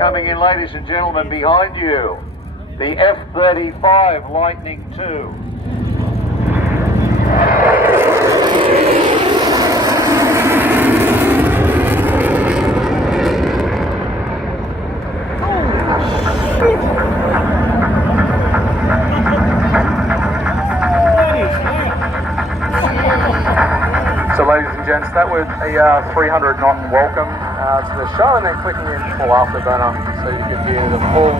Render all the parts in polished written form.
Coming in, ladies and gentlemen, behind you, the F-35 Lightning II. So ladies and gents, that was a 300 knot welcome to the show, and then clicking in full afterburner so you could hear the full,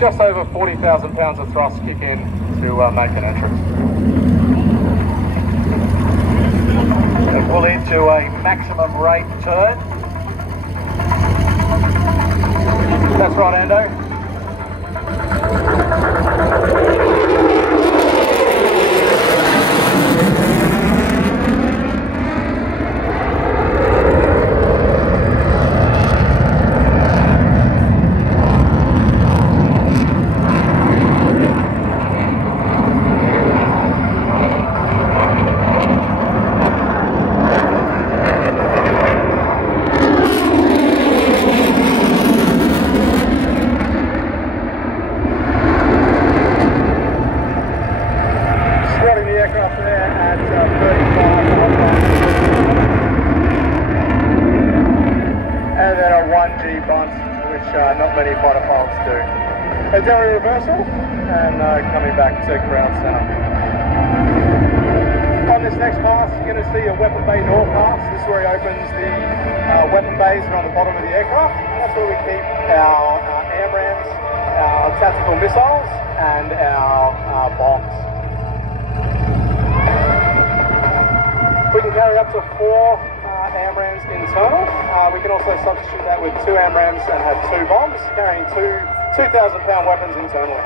just over 40,000 pounds of thrust kick in to make an entrance. It will lead to a maximum rate turn. That's right, Ando. Not many fighter pilots do. A downward reversal and coming back to ground center. On this next pass, you're going to see a weapon bay door pass. This is where he opens the weapon bays that are on the bottom of the aircraft. That's where we keep our AMRAAMs, our tactical missiles, and our bombs. We can carry up to 4 AMRAAMs internal. We can also substitute that with 2 AMRAAMs and have 2 bombs, carrying 2,000 pound weapons internally.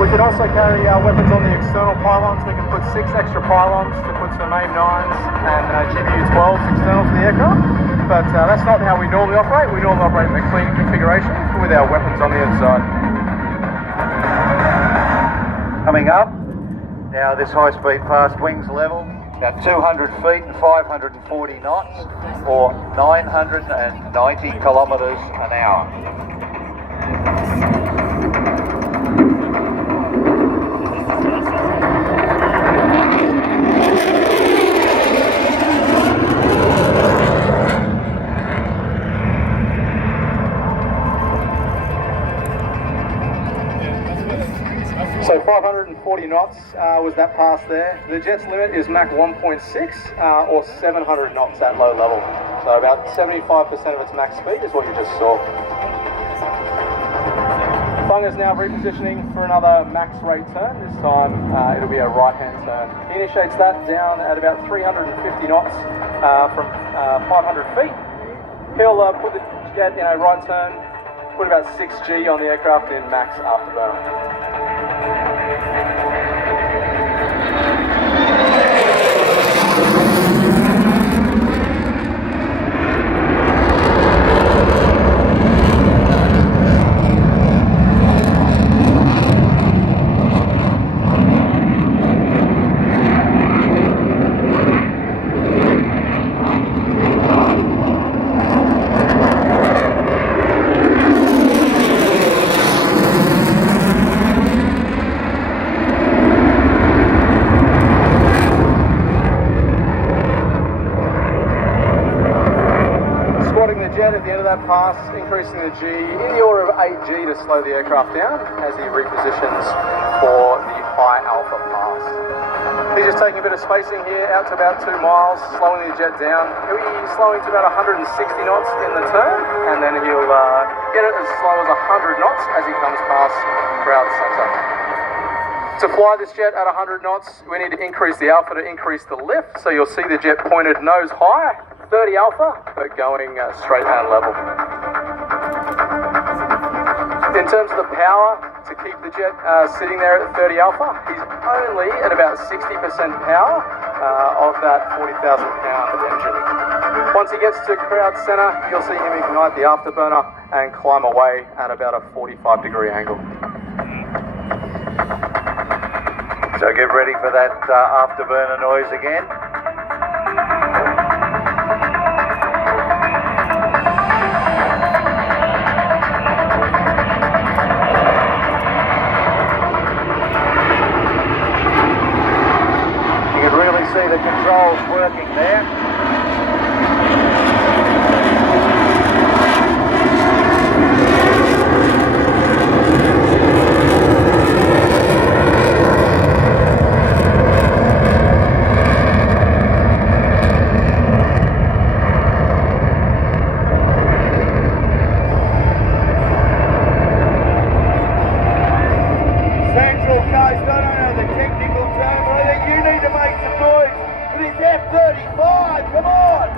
We can also carry weapons on the external pylons. We can put 6 extra pylons to put some AIM-9s and GBU-12s external to the aircraft. But that's not how we normally operate. We normally operate in the clean configuration with our weapons on the inside. Coming up, now this high-speed fast wings level, about 200 feet and 540 knots, or 990 kilometres an hour. So 540 knots was that pass there. The jet's limit is Mach 1.6 or 700 knots at low level. So about 75% of its max speed is what you just saw. Fung is now repositioning for another max rate turn. This time it'll be a right-hand turn. He initiates that down at about 350 knots from 500 feet. He'll put the jet in a right turn, put about 6G on the aircraft in max afterburner. At the end of that pass, increasing the G in the order of 8G to slow the aircraft down as he repositions for the high alpha pass. He's just taking a bit of spacing here out to about 2 miles, slowing the jet down. He'll be slowing to about 160 knots in the turn, and then he'll get it as slow as 100 knots as he comes past ground center. To fly this jet at 100 knots, we need to increase the alpha to increase the lift, so you'll see the jet pointed nose high, 30 alpha, but going straight down level. In terms of the power, to keep the jet sitting there at 30 alpha, he's only at about 60% power of that 40,000 pound engine. Once he gets to crowd centre, you'll see him ignite the afterburner and climb away at about a 45-degree angle. So get ready for that afterburner noise again. You can really see the controls working there. Central Coast, I don't know the technical term, but I think you need to make some noise for this F-35, come on!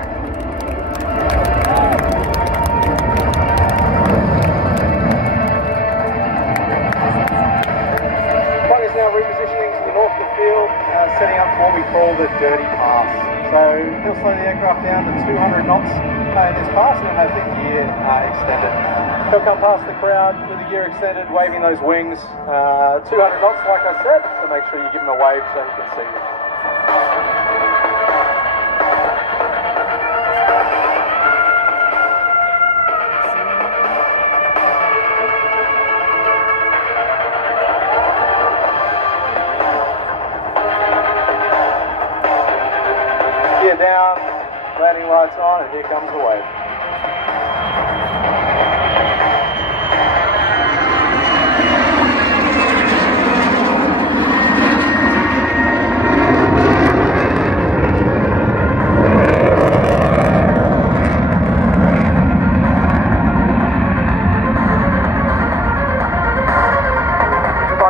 Plug is now repositioning to the north of the field, setting up what we call the dirty pass. So he'll slow the aircraft down to 200 knots in this pass and have the gear extended. He'll come past the crowd with the gear extended, waving those wings. 200 knots, like I said, so make sure you give him a wave so he can see you. Gear down, landing lights on, and here comes the wave.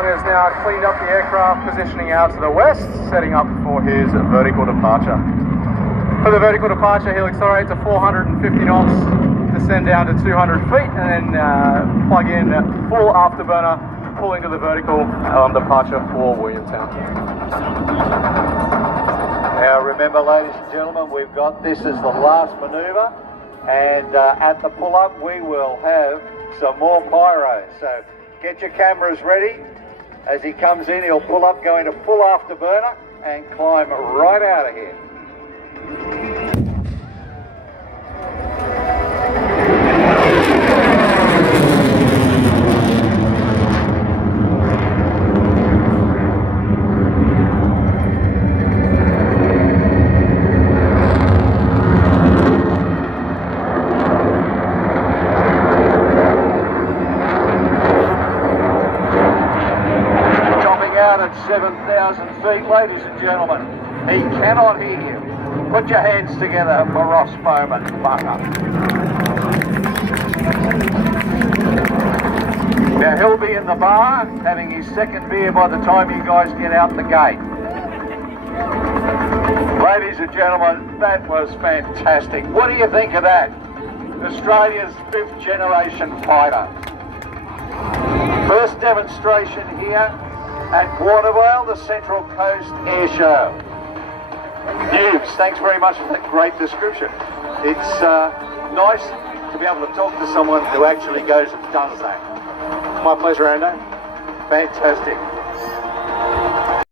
Has now cleaned up the aircraft, positioning out to the west, setting up for his vertical departure. For the vertical departure, he'll accelerate to 450 knots, descend down to 200 feet, and then plug in full afterburner, pull into the vertical departure for Williamstown. Now remember, ladies and gentlemen, we've got this as the last manoeuvre, and at the pull-up we will have some more pyros. So get your cameras ready. As he comes in, he'll pull up, go into full afterburner, and climb right out of here. At 7,000 feet, ladies and gentlemen, he cannot hear you. Put your hands together for Ross Bowman, Bucker. Now he'll be in the bar having his second beer by the time you guys get out the gate. Ladies and gentlemen, that was fantastic. What do you think of that? Australia's 5th generation fighter. First demonstration here at Warnervale, the Central Coast Airshow. Newbs, thanks very much for that great description. It's nice to be able to talk to someone who actually goes and does that. My pleasure, Ando. Fantastic.